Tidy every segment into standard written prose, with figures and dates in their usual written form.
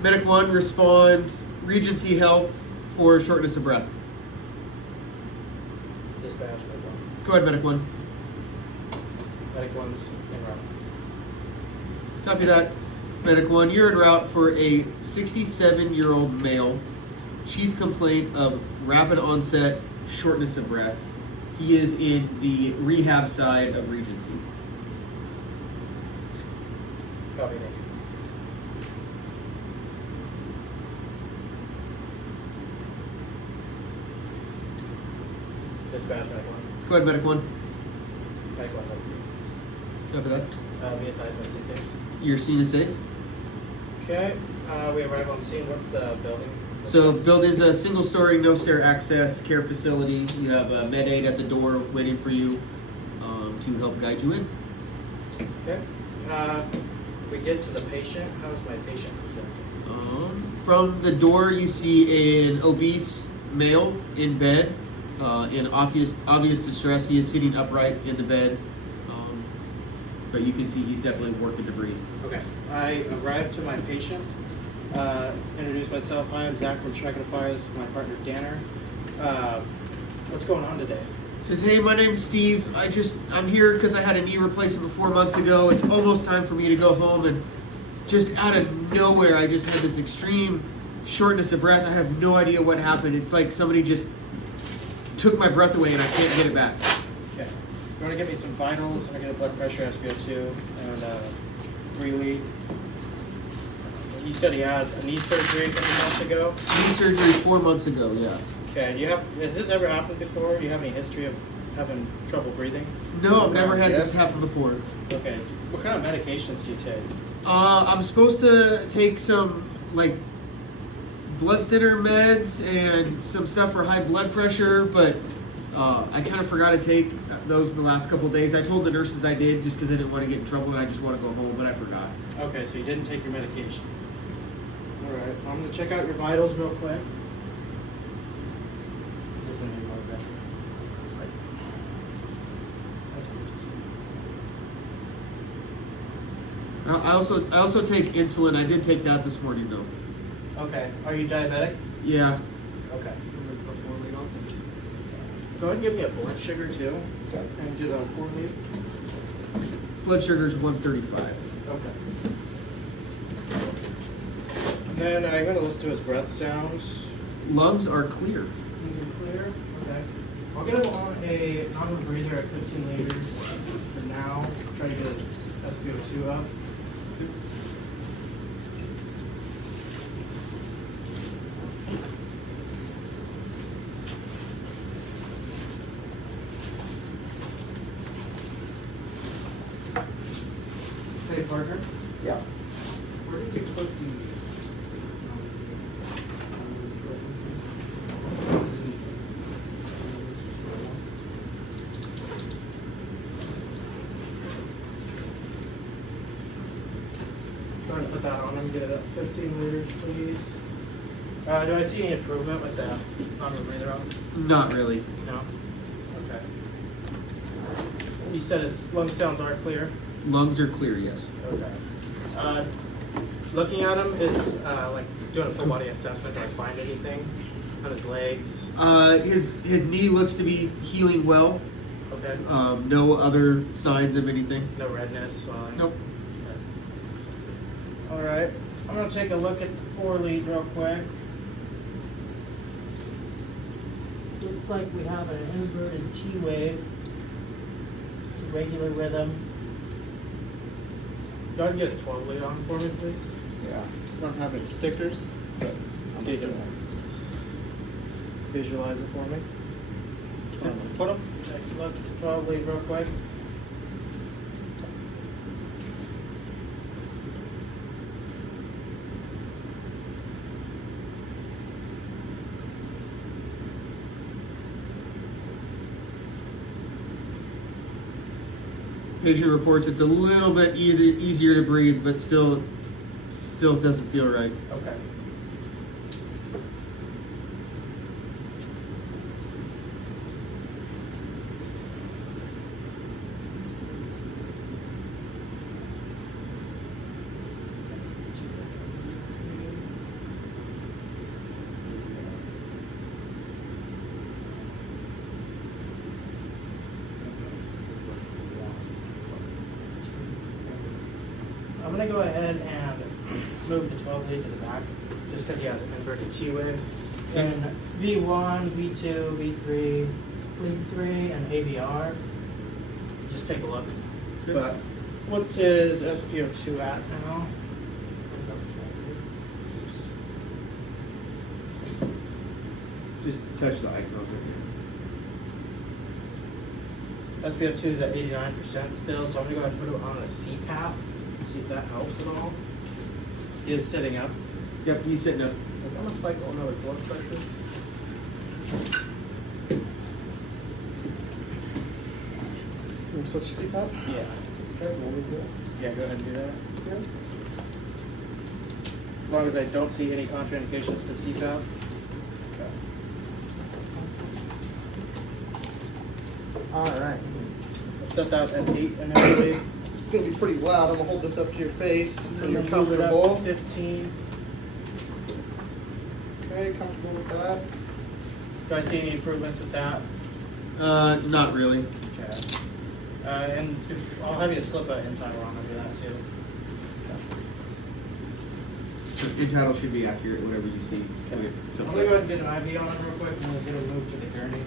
Medic 1, respond Regency Health for shortness of breath. Dispatch, Medic 1. Go ahead, Medic 1. Medic 1's en route. Copy that. Medic 1, you're en route for a 67-year-old male. Chief complaint of rapid onset shortness of breath. He is in the rehab side of Regency. Copy, Nick. Dispatch, Medic 1. Go ahead, Medic 1. Medic 1, let's see. Copy that. BSI is my CT. Your scene is safe. Okay, we arrive on scene. What's the building? So building's a single-story, no-stair access care facility. You have a med aid at the door waiting for you to help guide you in. Okay. We get to the patient. How is my patient presented? From the door, you see an obese male in bed, in obvious distress. He is sitting upright in the bed, but you can see he's definitely working to breathe. Okay. I arrive to my patient. Introduce myself. Hi, I'm Zach from Striking Fire. This is my partner Danner. What's going on today? Says, hey, my name's Steve. I'm here because I had a knee replacement 4 months ago. It's almost time for me to go home, and just out of nowhere, I just had this extreme shortness of breath. I have no idea what happened. It's like somebody just took my breath away, and I can't get it back. Okay. You want to give me some vitals? I get a blood pressure, SpO2, and breathe. You said he had a knee surgery a couple months ago? Knee surgery 4 months ago, yeah. Okay, has this ever happened before? Do you have any history of having trouble breathing? No, I've never had this happen before. Okay. What kind of medications do you take? I'm supposed to take some, like, blood thinner meds and some stuff for high blood pressure, but I kind of forgot to take those the last couple of days. I told the nurses I did just because I didn't want to get in trouble and I just want to go home, but I forgot. Okay, so you didn't take your medication. All right, I'm going to check out your vitals real quick. This is going to be blood pressure. I also take insulin. I did take that this morning though. Okay. Are you diabetic? Yeah. Okay. Go ahead and give me a blood sugar too. Okay. And do the 4 lead. Blood sugar is 135. Okay. And then I'm going to listen to his breath sounds. Lungs are clear. Lungs are clear. Okay. I'll get him on a normal breather at 15 liters for now. Try to get his SpO2 up. Hey, partner. Yeah. Where did you put the... Trying to put that on him, get it up 15 liters, please. Do I see any improvement with the normal breather on? Not really. No? Okay. You said his lung sounds are clear? Lungs are clear, yes. Okay. Looking at him is like doing a full body assessment. Do I find anything on his legs? His knee looks to be healing well. Okay. No other signs of anything. No redness, swelling? Nope. Okay. All right. I'm going to take a look at the 4 lead real quick. Looks like we have an inverted T wave. It's a regular rhythm. Go ahead and get a 12 lead on for me, please. Yeah. I don't have any stickers, but I'm Okay, just good. Visualize it for me. Put them. Take a look at the 12 lead real quick. Patient reports it's a little bit easier to breathe, but still doesn't feel right. Okay. I'm gonna go ahead and move the 12 lead to the back, just because he has an inverted T-wave. And V1, V2, V3, lead 3, and AVR. Just take a look. Good. But what's his SpO2 at now? Just touch the icons right SpO2 is at 89% still, so I'm gonna go ahead and put it on a CPAP, see if that helps at all. He is sitting up. here. Yep, he's sitting up. I'm gonna cycle another blood pressure. You want to switch to CPAP? Yeah. Okay, we'll do that. Yeah, go ahead and do that. Okay. As long as I don't see any contraindications to CPAP. All right. Let's set that at 8 initially. It's gonna be pretty loud. I'm gonna hold this up to your face so you're Move it up comfortable. to 15. Okay, comfortable with that. Do I see any improvements with that? Not really. Okay. And if I'll have you slip a in title on under that too. The title should be accurate, whatever you see. Okay. I'm gonna go ahead and get an IV on him real quick, and we'll get him moved to the gurney.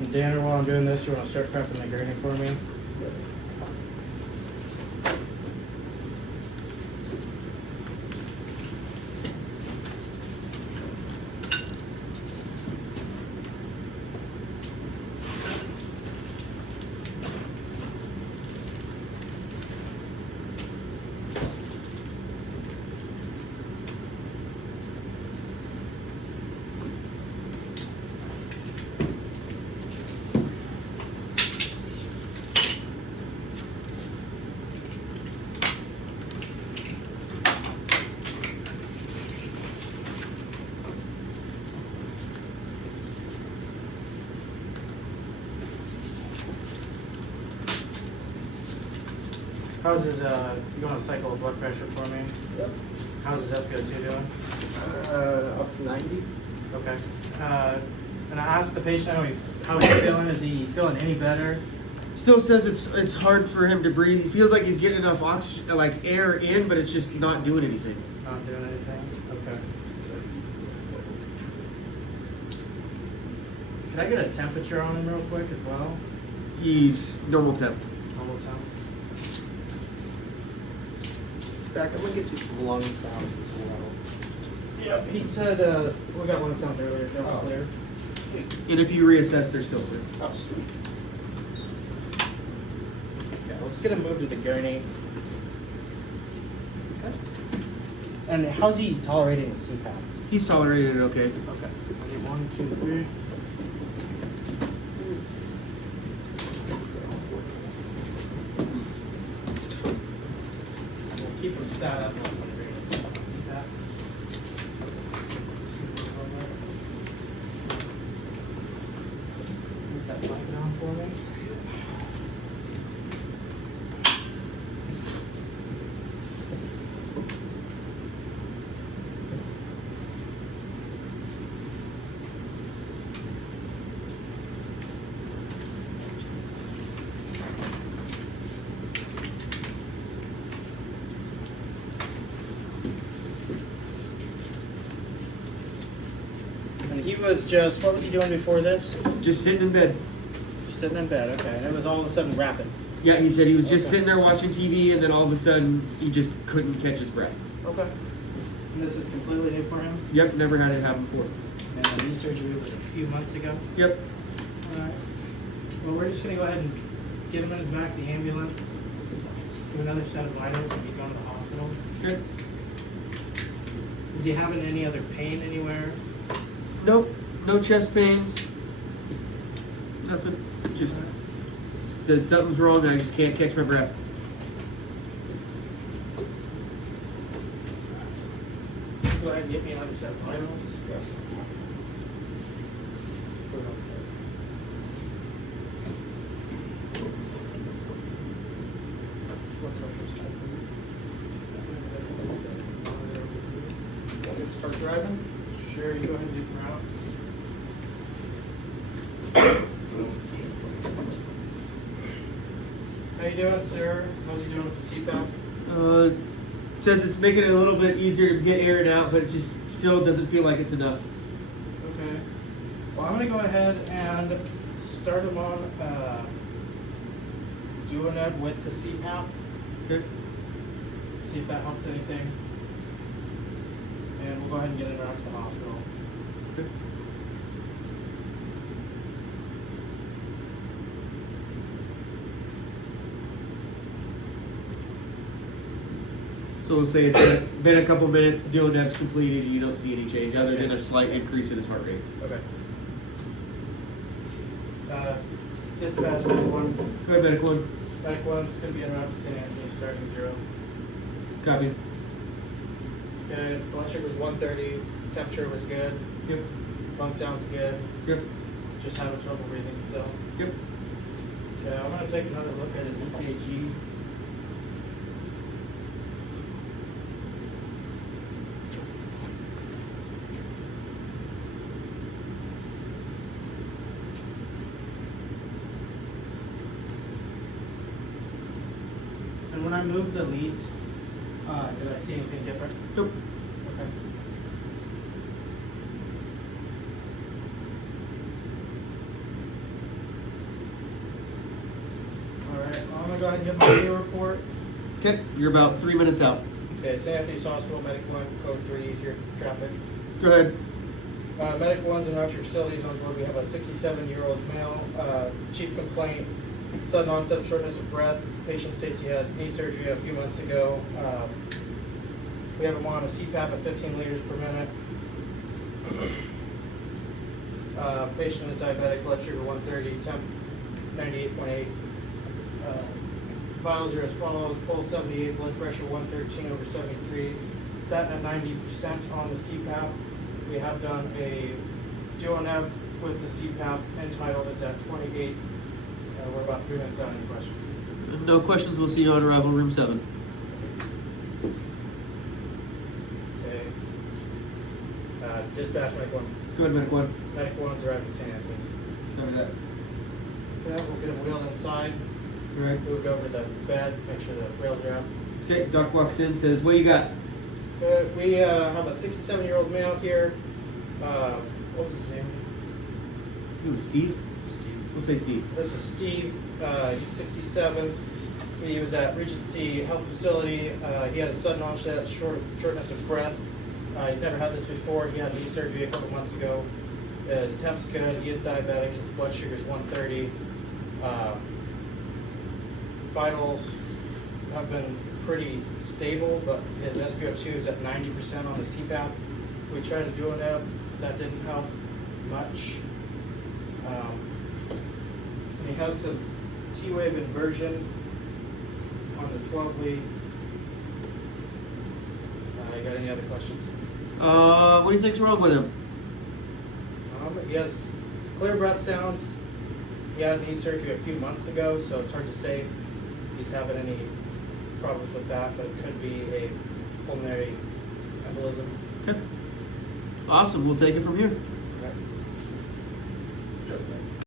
And Danner, while I'm doing this, you want to start prepping the gurney for me? How's his, you want to cycle blood pressure for me? Yep. How's his SpO2 doing? Up to 90. Okay. And I asked the patient how he's feeling. Is he feeling any better? Still says it's hard for him to breathe. He feels like he's getting enough oxygen, like air in, but it's just not doing anything. Not doing anything? Okay. Can I get a temperature on him real quick as well? He's normal temp. Normal temp. Zach, I'm gonna get you some lung sounds as well. Yeah, he said we got one sounds earlier. That was Oh. clear. And if you reassess, they're still clear. Oh, sweet. Okay, let's get him moved to the gurney. Okay. And how's he tolerating the CPAP? He's tolerated it okay. Okay. I need 1, 2, 3. We'll keep him sat up on the CPAP. Move that blanket on for me. And he was just, what was he doing before this? Just sitting in bed. Sitting in bed, okay. And it was all of a sudden rapid. Yeah, he said he was just Okay. sitting there watching TV, and then all of a sudden he just couldn't catch his breath. Okay. And this is completely new for him? Yep, never had it happen before. And the knee surgery was a few months ago? Yep. Alright. Well, we're just gonna go ahead and get him in the back of the ambulance, do another set of vitals, and get going to the hospital. Okay. Is he having any other pain anywhere? Nope. No chest pains. Nothing. Just says something's wrong and I just can't catch my breath. Go ahead and get me another set of vitals. Yes. 7? Sure, you go ahead and leave them out. How you doing, sir? How's he doing with the CPAP? Says it's making it a little bit easier to get air and out, but it just still doesn't feel like it's enough. Okay. Well, I'm going to go ahead and start him on Duoneb with the CPAP. Okay. See if that helps anything. And we'll go ahead and get him out to the hospital. Okay. So we'll say it's been a couple minutes, Duoneb's completed, and you don't see any change other than a slight increase in his heart rate. Okay. Dispatch medic 1. Go ahead, medic 1. Medic 1's going to be en route to St. Anthony, starting 0. Copy. Okay, blood sugar was 130, temperature was good, Yep. lung sounds good, Yep. just having trouble breathing still. Yep. Okay, I'm going to take another look at his EKG. And when I moved the leads, did I see anything different? Nope. Okay. Alright, I'm gonna go ahead and give my video report. Okay, you're about 3 minutes out. Okay, St. Anthony's Hospital, Medic 1, Code 3, your traffic. Go ahead. Medic 1's in route to your facilities. On board we have a 67-year-old male. Chief complaint, sudden onset of shortness of breath. Patient states he had knee surgery a few months ago. We have him on a CPAP at 15 liters per minute. Patient is diabetic, blood sugar 130, temp 98.8. Vitals are as follows: pulse 78, blood pressure 113/73. Sat at 90% on the CPAP. We have done a Duoneb with the CPAP, and title is at 28. We're about 3 minutes out. Any questions? No questions. We'll see you on arrival, room 7. Okay. Dispatch medic 1. Go ahead, medic 1. Medic 1's arriving at St. Anthony's. Cover that. Okay, we'll get him wheeled inside. All right. Moved over to the bed. Make sure the rails are up. Okay, doc walks in, says, what do you got? We have a 67-year-old male here. What was his name? It was Steve? Steve. We'll say Steve. This is Steve. He's 67. He was at Regency Health Facility. He had a sudden onset shortness of breath. He's never had this before. He had knee surgery a couple months ago. His temp's good. He is diabetic. His blood sugar is 130. Vitals have been pretty stable, but his SpO2 is at 90% on the CPAP. We tried to do a neb. That didn't help much. And he has some T-wave inversion on the 12 lead. You got any other questions? What do you think's wrong with him? He has clear breath sounds. He had knee surgery a few months ago, so it's hard to say he's having any problems with that, but it could be a pulmonary embolism. Okay. Awesome. We'll take it from here. Okay.